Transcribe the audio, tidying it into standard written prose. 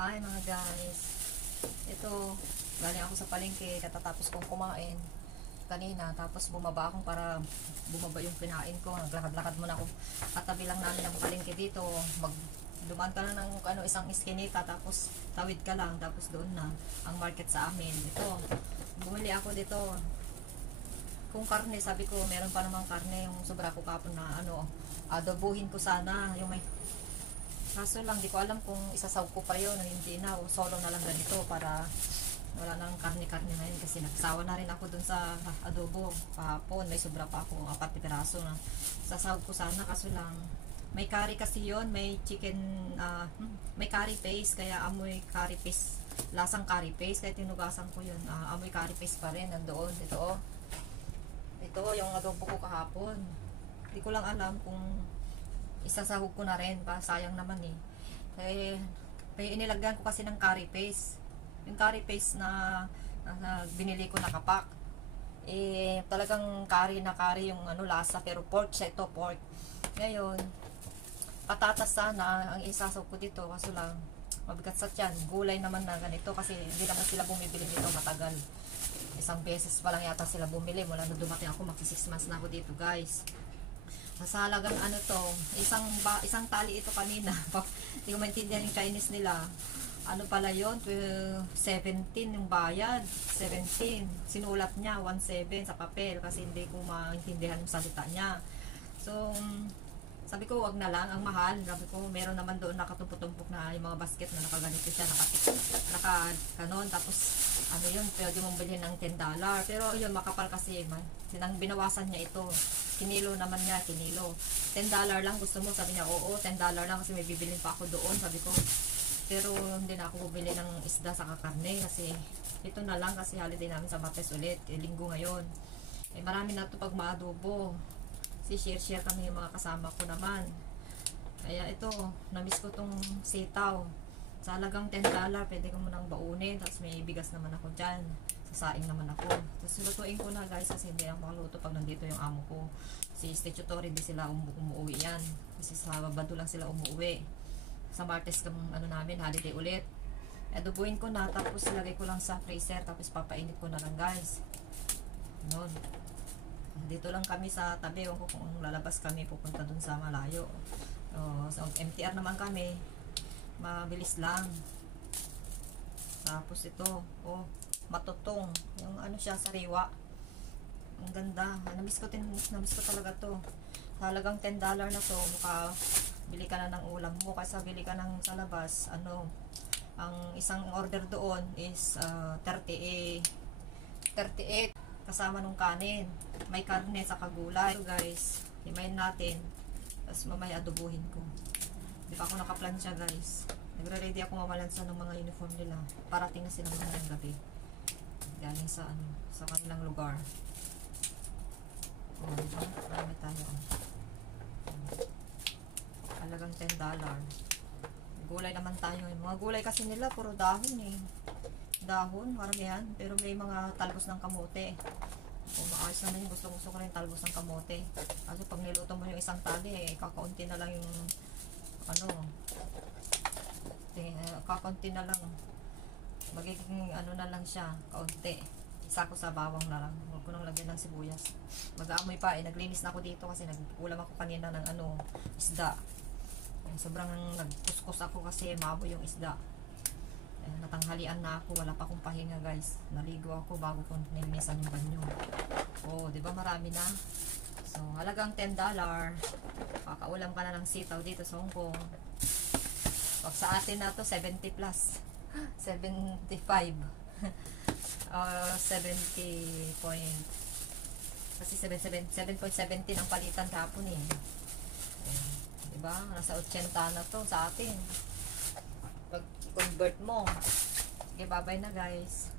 Hi mga guys. Ito, galing ako sa palengke, katatapos kong kumain kanina, tapos bumaba akong para bumaba yung kinain ko. Naglakad-lakad muna ako. Katabi lang namin ang palengke dito. Dumaan ka na ng isang iskinita, tapos tawid ka lang, tapos doon na ang market sa amin. Ito, bumili ako dito. Kung karne, sabi ko, meron pa namang karne, yung sobra ko kapon na adobuhin ko sana, yung may. Kaso lang, di ko alam kung isasaw ko pa yun o hindi na, o solo na lang ganito para wala nang karne-karne na yun, kasi nagsawa na rin ako dun sa adobo kahapon. May sobra pa ako, 4 piraso na sasaw ko sana. Kaso lang, may curry kasi yun, may chicken, may curry paste, kaya amoy curry paste, lasang curry paste, kaya tinugasan ko yun, amoy curry paste pa rin nandoon. Ito yung adobo ko kahapon. Di ko lang alam kung isasahog ko na rin pa, sayang naman eh. Inilagyan ko kasi ng curry paste, yung curry paste na binili ko na kapak, talagang curry na curry yung lasa, pero pork siya, ito pork. Ngayon patatas sana ang isasahog ko dito, kaso lang mabigat sa tiyan. Gulay naman na ganito, kasi hindi naman sila bumibili dito matagal. Isang beses pa lang yata sila bumili mula na dumating ako, magsi 6 months na ako dito guys. Sa halagang isang tali ito kanina. Hindi ko maintindihan yung Chinese nila. Ano pala yun? 17 yung bayad. 17. Sinulat niya 17 sa papel kasi hindi ko maintindihan yung salita niya. So, sabi ko wag na lang, ang mahal. Sabi ko meron naman doon nakatumpok-tumpok na yung mga basket na nakaganito siya, naka-kanon. Tapos ano yun, pwede mong bilhin ng $10. Pero yun, makapal kasi man. Binawasan niya ito. Kinilo naman niya, kinilo. $10 lang gusto mo? Sabi niya, oo, $10 lang kasi may bibilin pa ako doon. Sabi ko, pero hindi na ako bumili ng isda sa karne kasi ito na lang, kasi holiday namin sa Martes ulit. Linggo ngayon. Marami na ito pag maadobo. Share kami yung mga kasama ko naman. Kaya ito, namiss ko tong sitaw. Sa halagang $10, pwede ko munang baunin. Tapos may bigas naman ako dyan. Sasaing naman ako. Tapos lutuin ko na guys, kasi hindi lang makaluto pag nandito yung amo ko. Si statutory, di sila umuwi yan. Kasi sa Babado lang sila umuwi. Sa Martes namin, holiday ulit. Adobuin ko na, tapos lagay ko lang sa freezer, tapos papainit ko na lang guys. Noon. Dito lang kami sa tabi, kung lalabas kami pupunta dun sa malayo. So MTR naman kami, mabilis lang. Tapos ito, matutong yung siya, sariwa. Ang ganda. Namiss ko talaga to. Halagang $10 na to, bili ka na ng ulam mo, kasi bili ka ng sa labas, ang isang order doon is 38 kasama nung kanin. May karne sa kagulay. So guys, himayin natin. Tapos mamaya adobuhin ko. Di pa ako nakaplansya guys. Nagre-ready ako mamalansa ng mga uniform nila. Parating na sila mga ng gabi. Galing sa kanilang lugar. Diba? Marami tayo. Halagang $10. Gulay naman tayo. Mga gulay kasi nila, puro dahon dahon, maramihan. Pero may mga talbos ng kamote. Maayos naman yung gusto ko rin talbos ng kamote. Kasi pag niluto mo yung isang tali, kakaunti na lang yung kakaunti na lang. Magiging na lang siya, kaunti. Isa ko sa bawang na lang. Huwag ko nang lagyan ng sibuyas. Mag-aamoy pa naglinis na ako dito kasi nagkulam ako kanina ng isda. Sobrang nagkuskus ako kasi maboy yung isda. Natanghalian na ako, wala pa akong pahinga guys. Naligo ako bago ko nilinisan yung banyo. Di ba marami na? So, halagang $10. Kakaulam ka na ng sitaw dito sa Hong Kong. Pag sa atin na to, 70 plus. 75. 70 point. Kasi 7.17 ang palitan kahapon diba? Nasa 80 na to sa atin. Pag convert mo. Okay, bye-bye na guys.